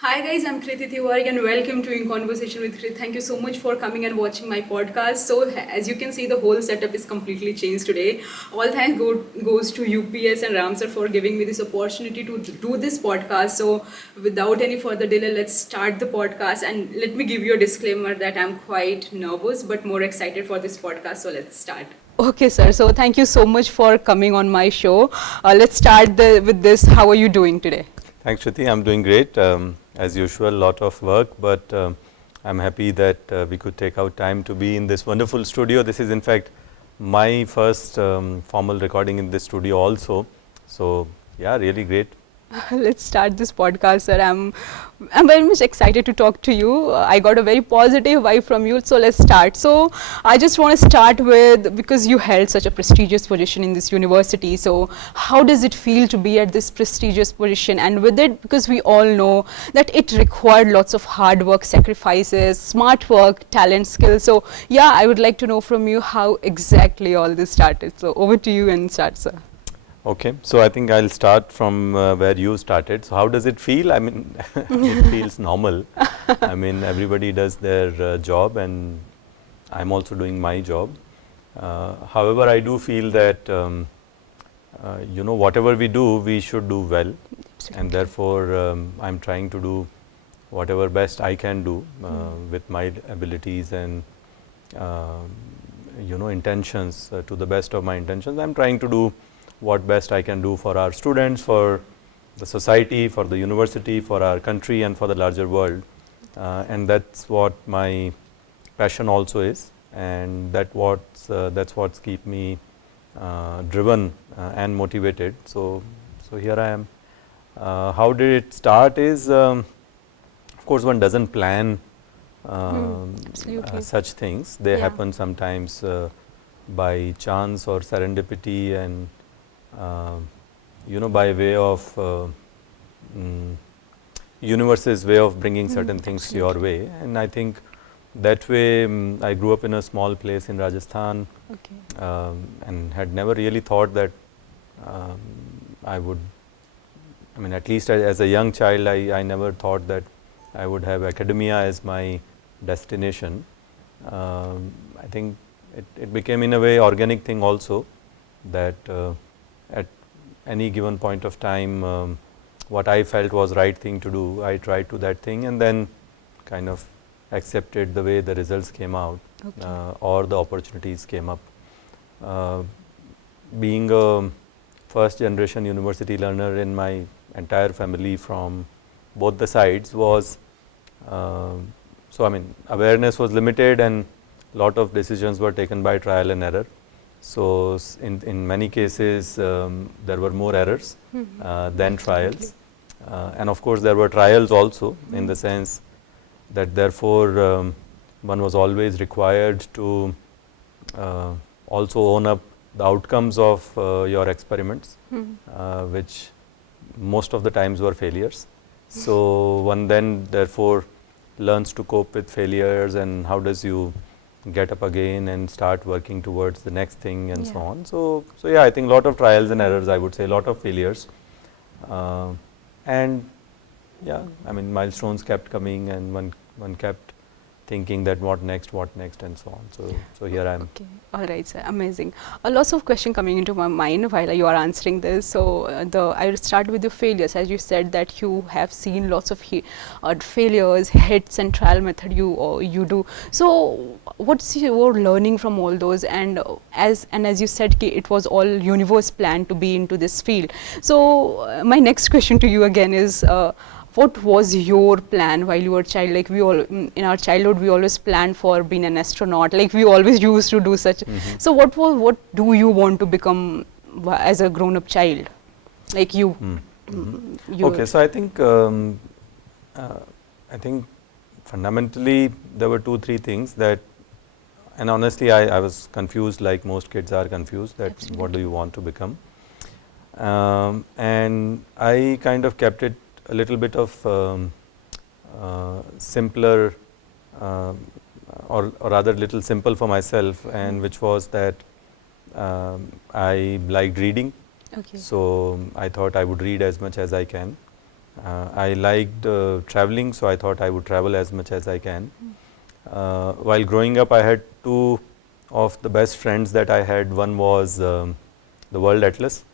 Hi guys, I'm Kriti Tiwari and welcome to In Conversation with Kriti. Thank you so much for coming and watching my podcast. So as you can see, the whole setup is completely changed today. All thanks goes to UPS and Ramsar for giving me this opportunity to do this podcast. So without any further delay, let's start the podcast. And let me give you a disclaimer that I'm quite nervous but more excited for this podcast. So let's start. Okay, sir. So thank you so much for coming on my show. Let's start with this. How are you doing today? Thanks, Shruti. I'm doing great. As usual, lot of work, but I'm happy that we could take out time to be in this wonderful studio. This is, in fact, my first formal recording in this studio also. So, yeah, really great. Let's start this podcast, sir. I'm very much excited to talk to you. I got a very positive vibe from you, so let's start. So I just want to start with, because you held such a prestigious position in this university. So how does it feel to be at this prestigious position? And with it, because we all know that it required lots of hard work, sacrifices, smart work, talent, skills. So yeah, I would like to know from you how exactly all this started. So over to you and start, sir. Okay, so I think I'll start from where you started. So how does it feel? I mean, it feels normal. I mean, everybody does their job and I'm also doing my job. However, I do feel that, whatever we do, we should do well. Absolutely. And therefore, I'm trying to do whatever best I can do with my abilities and, intentions to the best of my intentions. I'm trying to do what best I can do for our students, for the society, for the university, for our country and for the larger world. And that's what my passion also is, and that's what's keep me driven and motivated. So here I am. How did it start is, of course, one doesn't plan such things. They happen sometimes by chance or serendipity, and by way of universe's way of bringing certain things to your way. And I think that way I grew up in a small place in Rajasthan, and had never really thought that I would, at least as a young child, I never thought that I would have academia as my destination. I think it became in a way organic thing also, that at any given point of time, what I felt was right thing to do, I tried to that thing and then kind of accepted the way the results came out, or the opportunities came up. Being a first generation university learner in my entire family from both the sides was, awareness was limited and lot of decisions were taken by trial and error. So in many cases, there were more errors than trials. And of course, there were trials also, in the sense that therefore one was always required to also own up the outcomes of your experiments, which most of the times were failures. So one then therefore learns to cope with failures, and how does you get up again and start working towards the next thing and so on. So yeah, I think a lot of trials and errors, I would say, a lot of failures. And yeah, milestones kept coming, and one kept thinking that what next and so on. So here I am. Okay, all right, sir, amazing. Lots of questions coming into my mind while you are answering this. So I will start with the failures. As you said that you have seen lots of failures, hits and trial method you do. So what's your learning from all those? And as you said, it was all universe planned to be into this field. So my next question to you again is, what was your plan while you were a child? Like in our childhood, we always planned for being an astronaut. Like we always used to do such. So what do you want to become as a grown-up child? Like you. Okay, so I think fundamentally there were 2-3 things that, and honestly I was confused, like most kids are confused, that Absolutely. What do you want to become? And I kind of kept it a little bit of simpler, or rather little simple for myself, and which was that I liked reading. So I thought I would read as much as I can. I liked traveling, so I thought I would travel as much as I can. While growing up, I had two of the best friends that I had. One was the World Atlas,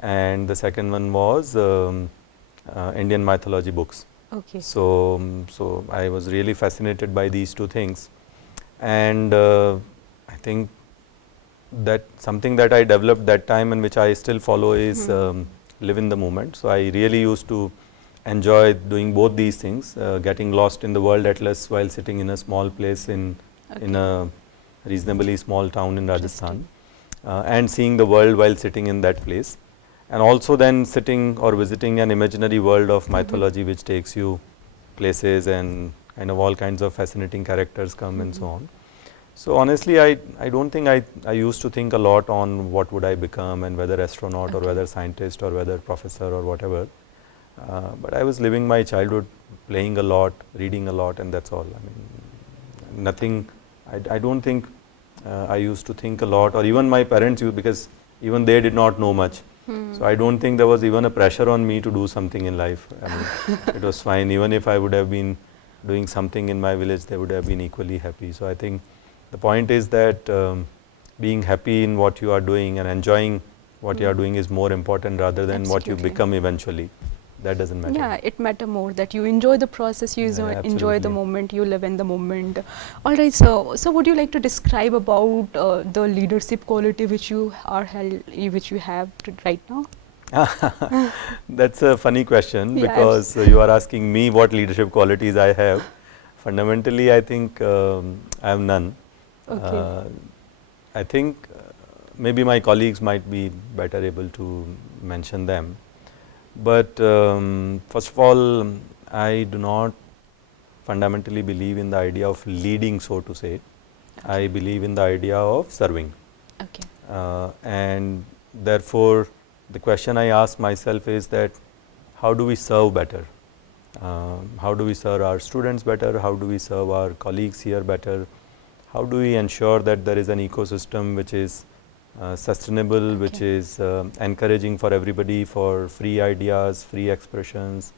and the second one was Indian mythology books. Okay. So I was really fascinated by these two things, and I think that something that I developed that time and which I still follow is live in the moment. So I really used to enjoy doing both these things, getting lost in the World Atlas while sitting in a small place in a reasonably small town in Rajasthan, and seeing the world while sitting in that place, and also then sitting or visiting an imaginary world of mythology which takes you places and kind of all kinds of fascinating characters come and so on. So honestly, I don't think I used to think a lot on what would I become and whether astronaut or whether scientist or whether professor or whatever. But I was living my childhood playing a lot, reading a lot, and that's all. I mean, nothing, I don't think I used to think a lot, or even my parents used, because even they did not know much. So I don't think there was even a pressure on me to do something in life. I mean, it was fine. Even if I would have been doing something in my village, they would have been equally happy. So I think the point is that being happy in what you are doing and enjoying what you are doing is more important rather than what you become eventually. That doesn't matter. Yeah, it matter more that you enjoy the process, you enjoy the moment, you live in the moment. All right, so would you like to describe about the leadership quality which you have right now? That's a funny question, because you are asking me what leadership qualities I have. Fundamentally, I think I have none. I think maybe my colleagues might be better able to mention them. But first of all, I do not fundamentally believe in the idea of leading, so to say. I believe in the idea of serving. And therefore, the question I ask myself is that how do we serve better? How do we serve our students better? How do we serve our colleagues here better? How do we ensure that there is an ecosystem which is sustainable, which is encouraging for everybody, for free ideas, free expressions,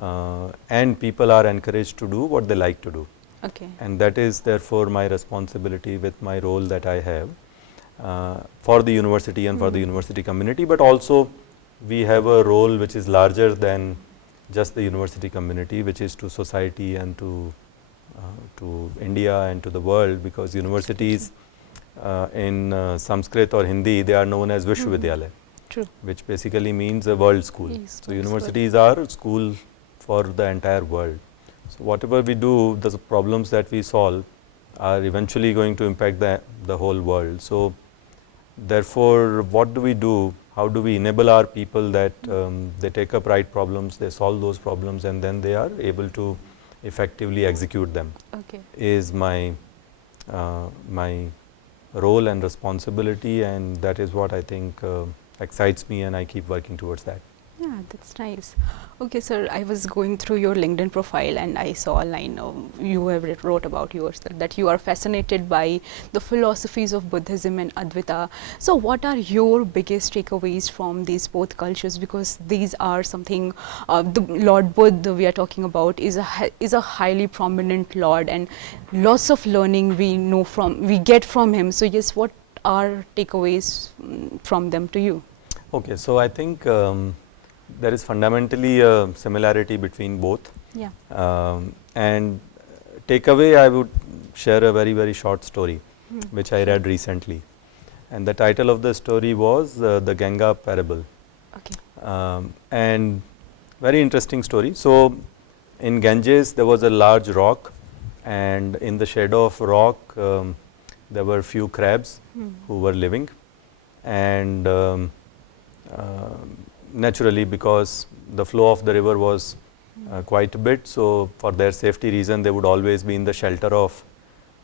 and people are encouraged to do what they like to do. And that is therefore my responsibility with my role that I have for the university and for the university community, but also we have a role which is larger than just the university community, which is to society and to India and to the world, because universities in Sanskrit or Hindi, they are known as Vishwavidyalaya, which basically means a world school. So universities are school for the entire world. So whatever we do, the problems that we solve are eventually going to impact the whole world. So therefore, what do we do? How do we enable our people that they take up right problems, they solve those problems, and then they are able to effectively execute them? Is my my role and responsibility, and that is what I think excites me, and I keep working towards that. Yeah, that's nice. Okay, sir, I was going through your LinkedIn profile and I saw a line you have wrote about yourself that you are fascinated by the philosophies of Buddhism and Advaita. So what are your biggest takeaways from these both cultures? Because these are something, the Lord Buddha we are talking about is a highly prominent Lord, and lots of learning we get from him. So yes, what are takeaways from them to you? Okay, so I think there is fundamentally a similarity between both. And takeaway, I would share a very, very short story which I read recently. And the title of the story was the Ganga parable. And very interesting story. So in Ganges, there was a large rock, and in the shadow of rock, there were few crabs who were living. And naturally, because the flow of the river was quite a bit, so for their safety reason, they would always be in the shelter of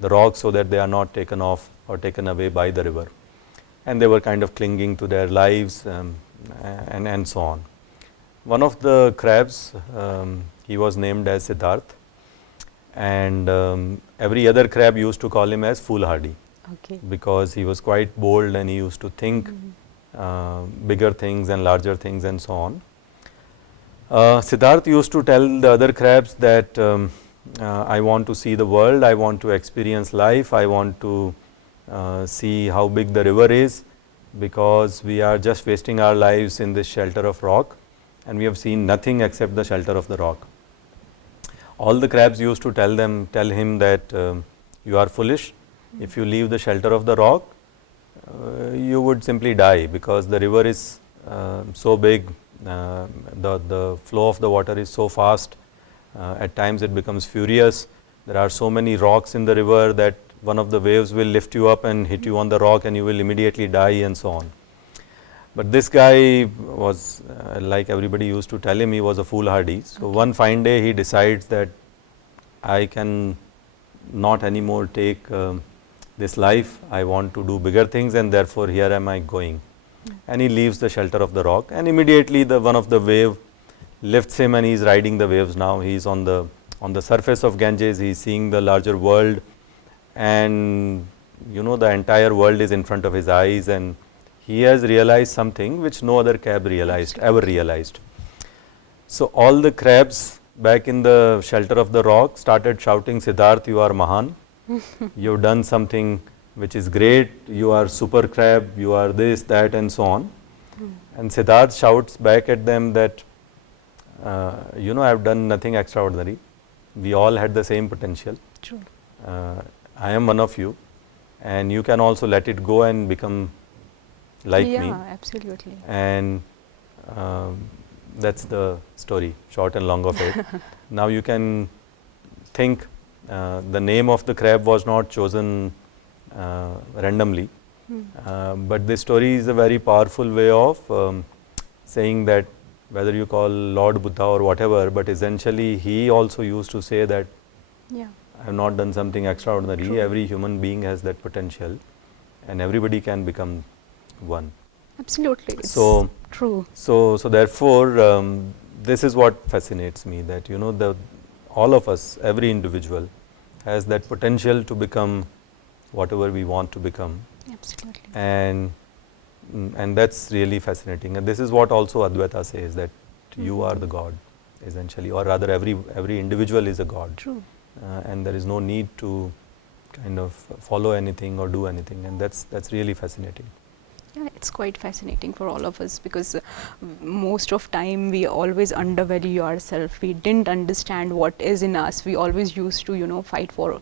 the rock so that they are not taken off or taken away by the river. And they were kind of clinging to their lives and so on. One of the crabs, he was named as Siddharth, and every other crab used to call him as foolhardy, because he was quite bold and he used to think bigger things and larger things and so on. Siddharth used to tell the other crabs that I want to see the world, I want to experience life, I want to see how big the river is, because we are just wasting our lives in this shelter of rock and we have seen nothing except the shelter of the rock. All the crabs used to tell him that you are foolish. If you leave the shelter of the rock, you would simply die, because the river is so big, the flow of the water is so fast, at times it becomes furious. There are so many rocks in the river that one of the waves will lift you up and hit you on the rock and you will immediately die, and so on. But this guy was, like everybody used to tell him, he was a foolhardy. So one fine day he decides that I can not anymore take this life, I want to do bigger things, and therefore here am I going. And he leaves the shelter of the rock, and immediately one of the wave lifts him and he is riding the waves now. He is on the surface of Ganges, he is seeing the larger world, and the entire world is in front of his eyes, and he has realized something which no other crab ever realized. So all the crabs back in the shelter of the rock started shouting, Siddharth, you are Mahan. You have done something which is great, you are super crab, you are this, that, and so on. And Siddharth shouts back at them that, I have done nothing extraordinary. We all had the same potential. True. I am one of you, and you can also let it go and become like me. Yeah, absolutely. And that's the story, short and long of it. Now you can think the name of the crab was not chosen randomly, but this story is a very powerful way of saying that, whether you call Lord Buddha or whatever, but essentially he also used to say that I have not done something extraordinary. True. Every human being has that potential, and everybody can become one. Absolutely. It's So true. So therefore, this is what fascinates me, that all of us, every individual, has that potential to become whatever we want to become, Absolutely. and that's really fascinating. And this is what also Advaita says, that you are the God, essentially, or rather every individual is a God. True. And there is no need to kind of follow anything or do anything, and that's really fascinating. Yeah, it's quite fascinating for all of us, because most of time we always undervalue ourselves. We didn't understand what is in us. We always used to, fight for.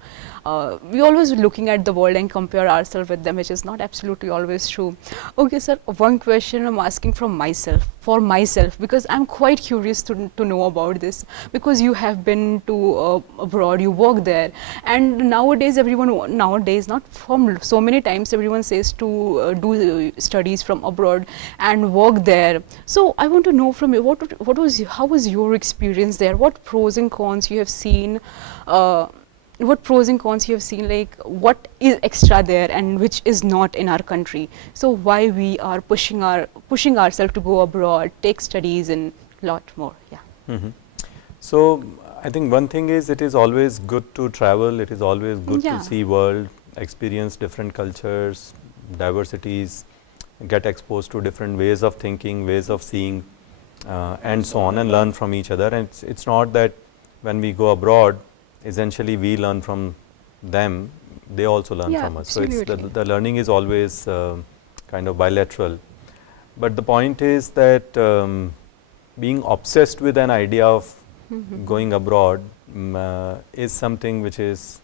We always looking at the world and compare ourselves with them, which is not absolutely always true. Okay, sir. One question I'm asking from myself, because I'm quite curious to know about this. Because you have been to abroad, you work there, and nowadays not from so many times, everyone says to do studies from abroad and work there. So I want to know from you, how was your experience there? What pros and cons you have seen? Like what is extra there and which is not in our country? So why we are pushing ourselves to go abroad, take studies, and lot more. Yeah. So I think one thing is, it is always good to travel. It is always good Yeah. to see world, experience different cultures, diversities, get exposed to different ways of thinking, ways of seeing, and so on, and learn from each other. And it's not that when we go abroad, essentially we learn from them, they also learn Yeah, from us. So it's absolutely. the learning is always kind of bilateral. But the point is that being obsessed with an idea of going abroad is something which is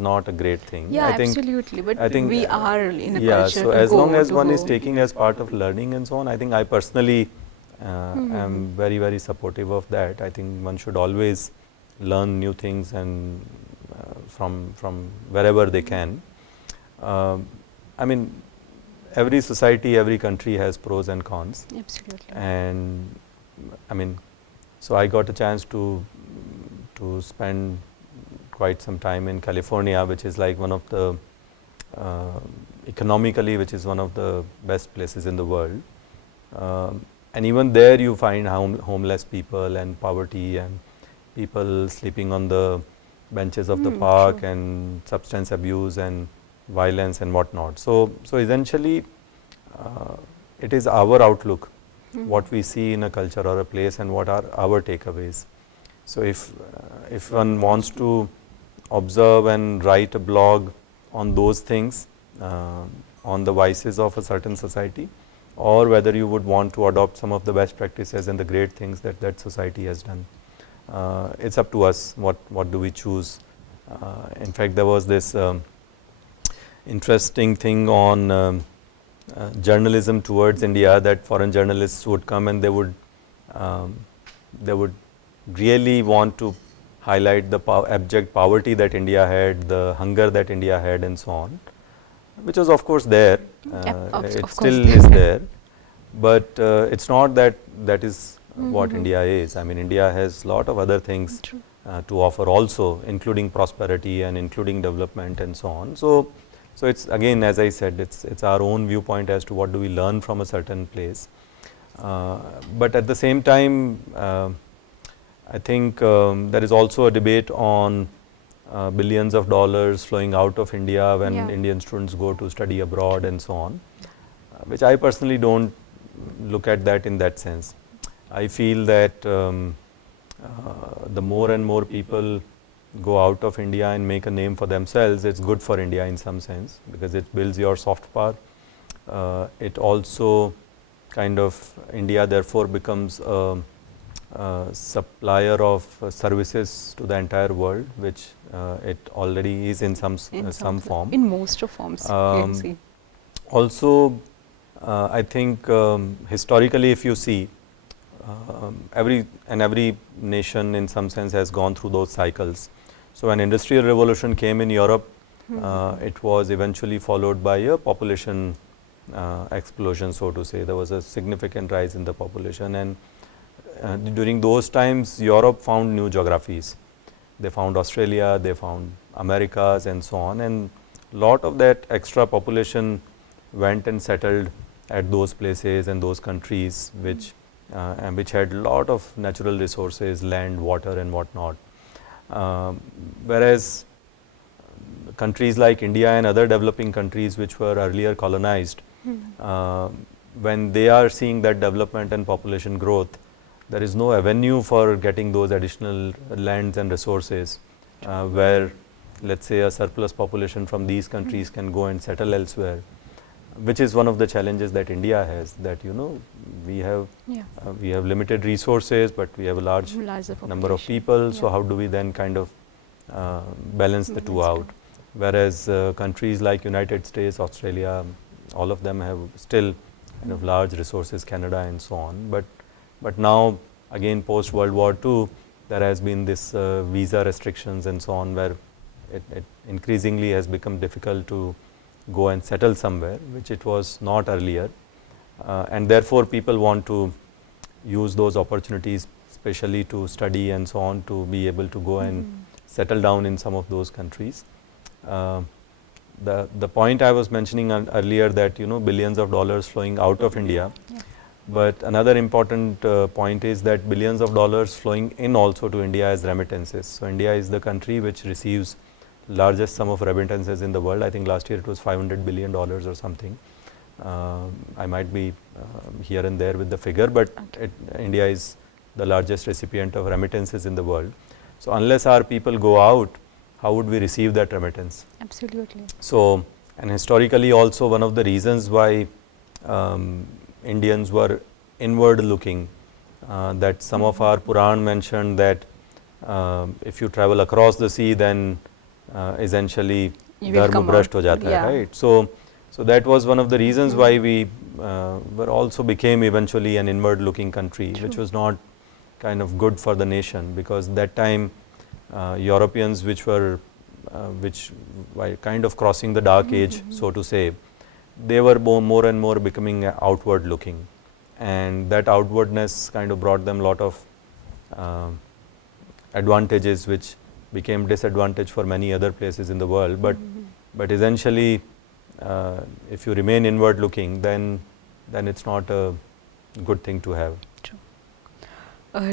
not a great thing. Yeah, I think, absolutely. But I think we are in a yeah, culture so to as go long as to one go. is taking as part of learning and so on, I think I personally am very, very supportive of that. I think one should always learn new things, and from wherever they can. I mean, every society, every country has pros and cons. Absolutely. And I mean, so I got a chance to spend quite some time in California, which is like one of the economically, which is one of the best places in the world. And even there you find homeless people and poverty and people sleeping on the benches of the park, True. and substance abuse and violence and whatnot. So essentially it is our outlook what we see in a culture or a place and what are our takeaways. So if one wants to observe and write a blog on those things, on the vices of a certain society, or whether you would want to adopt some of the best practices and the great things that that society has done, it's up to us. What do we choose? In fact, there was this interesting thing on journalism towards India, that foreign journalists would come and they would really want to highlight the abject poverty that India had, the hunger that India had, and so on, which was of course there. It still is there, but it's not that that is what India is. I mean, India has a lot of other things to offer also, including prosperity and including development and so on. So it's again, as I said, it's our own viewpoint as to what do we learn from a certain place. But at the same time, I think there is also a debate on billions of dollars flowing out of India when Indian students go to study abroad and so on, which I personally don't look at that in that sense. I feel that the more and more people go out of India and make a name for themselves, it's good for India in some sense, because it builds your soft power. It also kind of, India therefore becomes a supplier of services to the entire world, which it already is in some form. In most of forms, you can see. Also, I think historically, if you see, every nation in some sense has gone through those cycles. So when industrial revolution came in Europe, it was eventually followed by a population explosion, so to say. There was a significant rise in the population, and during those times Europe found new geographies. They found Australia, they found Americas and so on, and lot of that extra population went and settled at those places and those countries which had lot of natural resources, land, water and whatnot. Whereas countries like India and other developing countries which were earlier colonized, when they are seeing that development and population growth, there is no avenue for getting those additional lands and resources, where let's say a surplus population from these countries can go and settle elsewhere, which is one of the challenges that India has, that we have limited resources, but we have a large number of people. So how do we then kind of balance the two out? Whereas countries like United States, Australia, all of them have still kind of large resources, Canada and so on. But now again, post World War II, there has been this visa restrictions and so on, where it increasingly has become difficult to go and settle somewhere, which it was not earlier, and therefore people want to use those opportunities, especially to study and so on, to be able to go and settle down in some of those countries. The point I was mentioning earlier, that billions of dollars flowing out of India, but another important point is that billions of dollars flowing in also to India as remittances. So India is the country which receives largest sum of remittances in the world. I think last year it was $500 billion or something. I might be here and there with the figure, but India is the largest recipient of remittances in the world. So unless our people go out, how would we receive that remittance? Absolutely. So, and historically also, one of the reasons why Indians were inward looking, that some of our Puran mentioned that if you travel across the sea, then essentially dharma brasht ho jata hai, right? So that was one of the reasons why we were also became eventually an inward looking country, which was not kind of good for the nation, because that time Europeans which were kind of crossing the dark age, so to say, they were more and more becoming outward looking, and that outwardness kind of brought them a lot of advantages which became disadvantage for many other places in the world. But essentially if you remain inward looking, then it's not a good thing to have. True.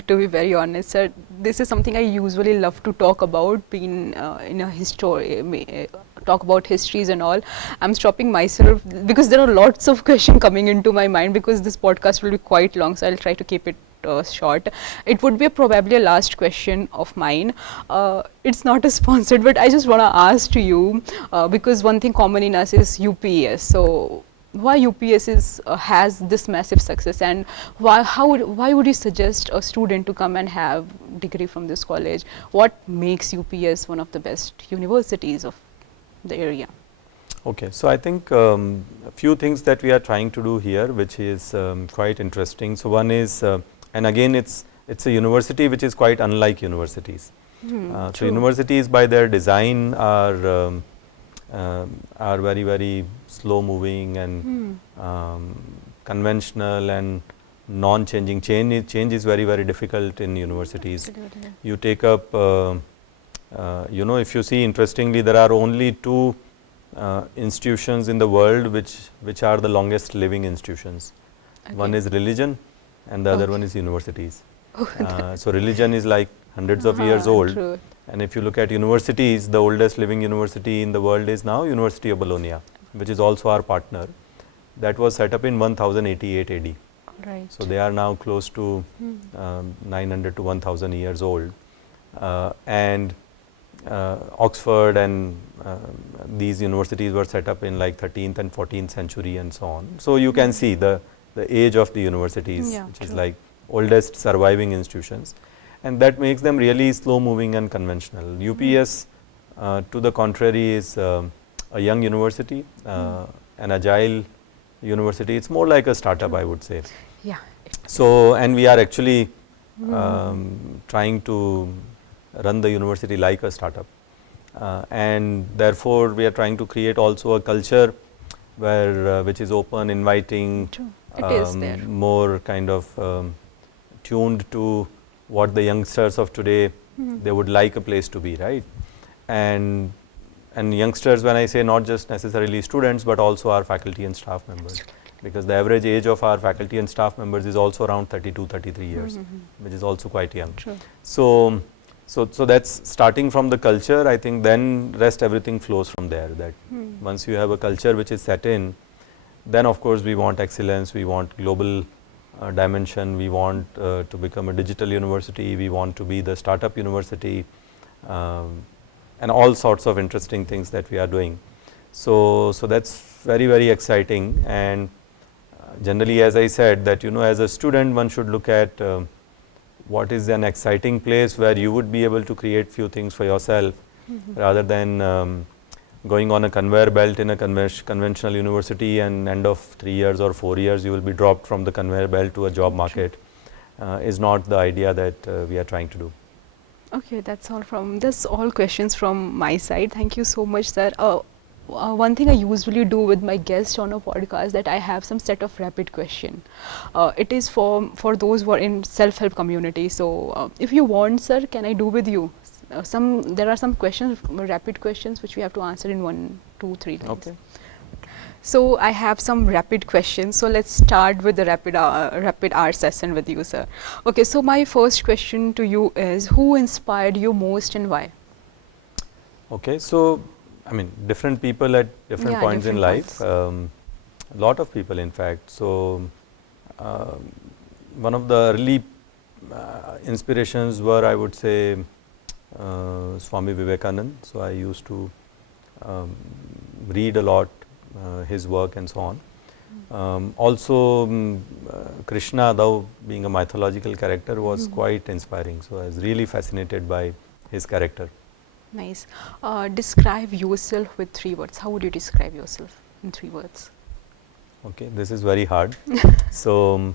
To be very honest, sir, this is something I usually love to talk about, being in a talk about histories and all, I'm stopping myself because there are lots of questions coming into my mind, because this podcast will be quite long, so I'll try to keep it short. It would be probably a last question of mine. It's not a sponsored, but I just want to ask to you, because one thing common in us is UPS. So why UPS has this massive success, and why would you suggest a student to come and have degree from this college? What makes UPS one of the best universities of the area? Okay, so I think a few things that we are trying to do here, which is quite interesting. So one is, and again, it's a university which is quite unlike universities. So universities, by their design, are very, very slow moving and conventional and non-changing. Change is very, very difficult in universities. Absolutely. You take up, if you see, interestingly, there are only two institutions in the world which are the longest living institutions. Okay. One is religion and the other one is universities. So religion is like hundreds of years old. True. And if you look at universities, the oldest living university in the world is now University of Bologna, which is also our partner. That was set up in 1088 AD. Right. So they are now close to 900 to 1000 years old. And Oxford and these universities were set up in like 13th and 14th century and so on. So you can see the age of the universities, which is like oldest surviving institutions. And that makes them really slow moving and conventional. UPS, to the contrary, is a young university, an agile university. It's more like a startup, I would say. Yeah. So, and we are actually trying to run the university like a startup. And therefore, we are trying to create also a culture where which is open, inviting, It is there. more kind of tuned to what the youngsters of today, they would like a place to be, right? And youngsters, when I say, not just necessarily students, but also our faculty and staff members, because the average age of our faculty and staff members is also around 32, 33 years, which is also quite young. True. So that's starting from the culture. I think then rest everything flows from there. That once you have a culture which is set in, then of course we want excellence, we want global dimension, we want to become a digital university, we want to be the startup university, and all sorts of interesting things that we are doing. So that's very, very exciting. And generally, as I said, that as a student, one should look at what is an exciting place where you would be able to create few things for yourself, rather than going on a conveyor belt in a conventional university, and end of 3 years or 4 years you will be dropped from the conveyor belt to a job market, is not the idea that we are trying to do. Okay, that's all questions from my side. Thank you so much, sir. One thing I usually do with my guests on a podcast, that I have some set of rapid question. It is for those who are in self-help community. So if you want, sir, can I do with you? There are some questions, rapid questions, which we have to answer in 1, 2, 3 lines. Okay. So I have some rapid questions. So let's start with the rapid hour session with you, sir. Okay. So my first question to you is, who inspired you most and why? Okay. So I mean, different people at different points in life. A lot of people, in fact. So one of the early inspirations were, I would say, Swami Vivekananda. So I used to read a lot his work and so on. Also, Krishna, though being a mythological character, was quite inspiring. So I was really fascinated by his character. Nice. Describe yourself with 3 words. How would you describe yourself in 3 words? Okay, this is very hard. So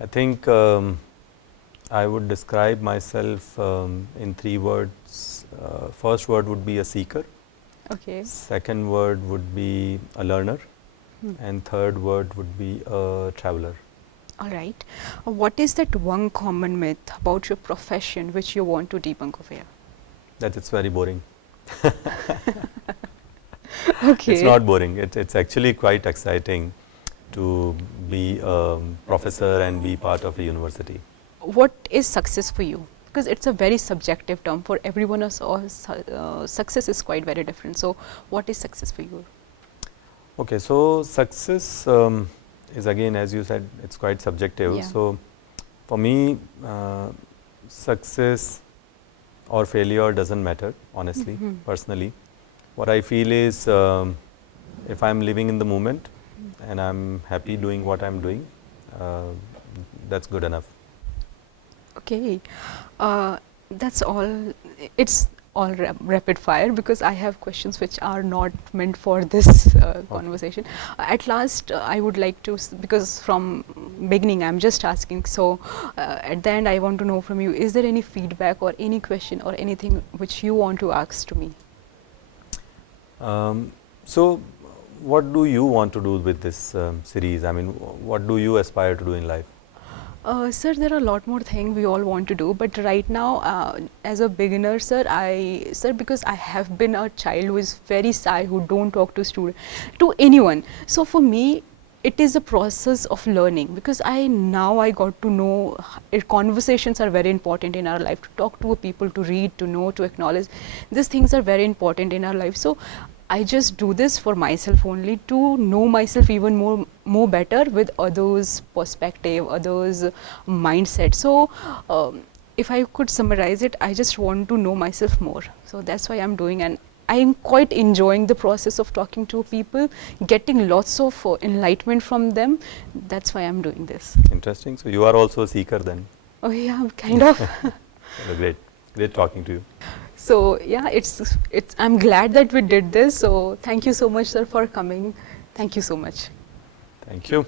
I think I would describe myself in 3 words. First word would be a seeker. Okay. Second word would be a learner. And third word would be a traveler. All right. What is that one common myth about your profession which you want to debunk over here? That it's very boring. Okay. It's not boring. It's actually quite exciting to be a professor and be part of a university. What is success for you? because it's a very subjective term for everyone else. Success is quite very different. So what is success for you? Okay, so success is, again, as you said, it's quite subjective. Yeah. So for me, success or failure doesn't matter, honestly, personally. What I feel is, if I'm living in the moment and I'm happy doing what I'm doing, that's good enough. Okay, that's all. It's all rapid fire, because I have questions which are not meant for this conversation. At last, I would like to, because from beginning I'm just asking, so at the end I want to know from you, is there any feedback or any question or anything which you want to ask to me? So what do you want to do with this series? I mean, what do you aspire to do in life? Sir, there are a lot more things we all want to do, but right now, as a beginner, sir, because I have been a child who is very shy, who don't talk to anyone. So for me, it is a process of learning, because I got to know conversations are very important in our life. To talk to people, to read, to know, to acknowledge, these things are very important in our life. So I just do this for myself only, to know myself even more better with others' perspective, others' mindset. So if I could summarize it, I just want to know myself more. So that's why I'm doing, and I am quite enjoying the process of talking to people, getting lots of enlightenment from them. That's why I'm doing this. Interesting. So you are also a seeker then? Oh yeah, kind of. Great talking to you. So yeah, I'm glad that we did this. So thank you so much, sir, for coming. Thank you so much. Thank you.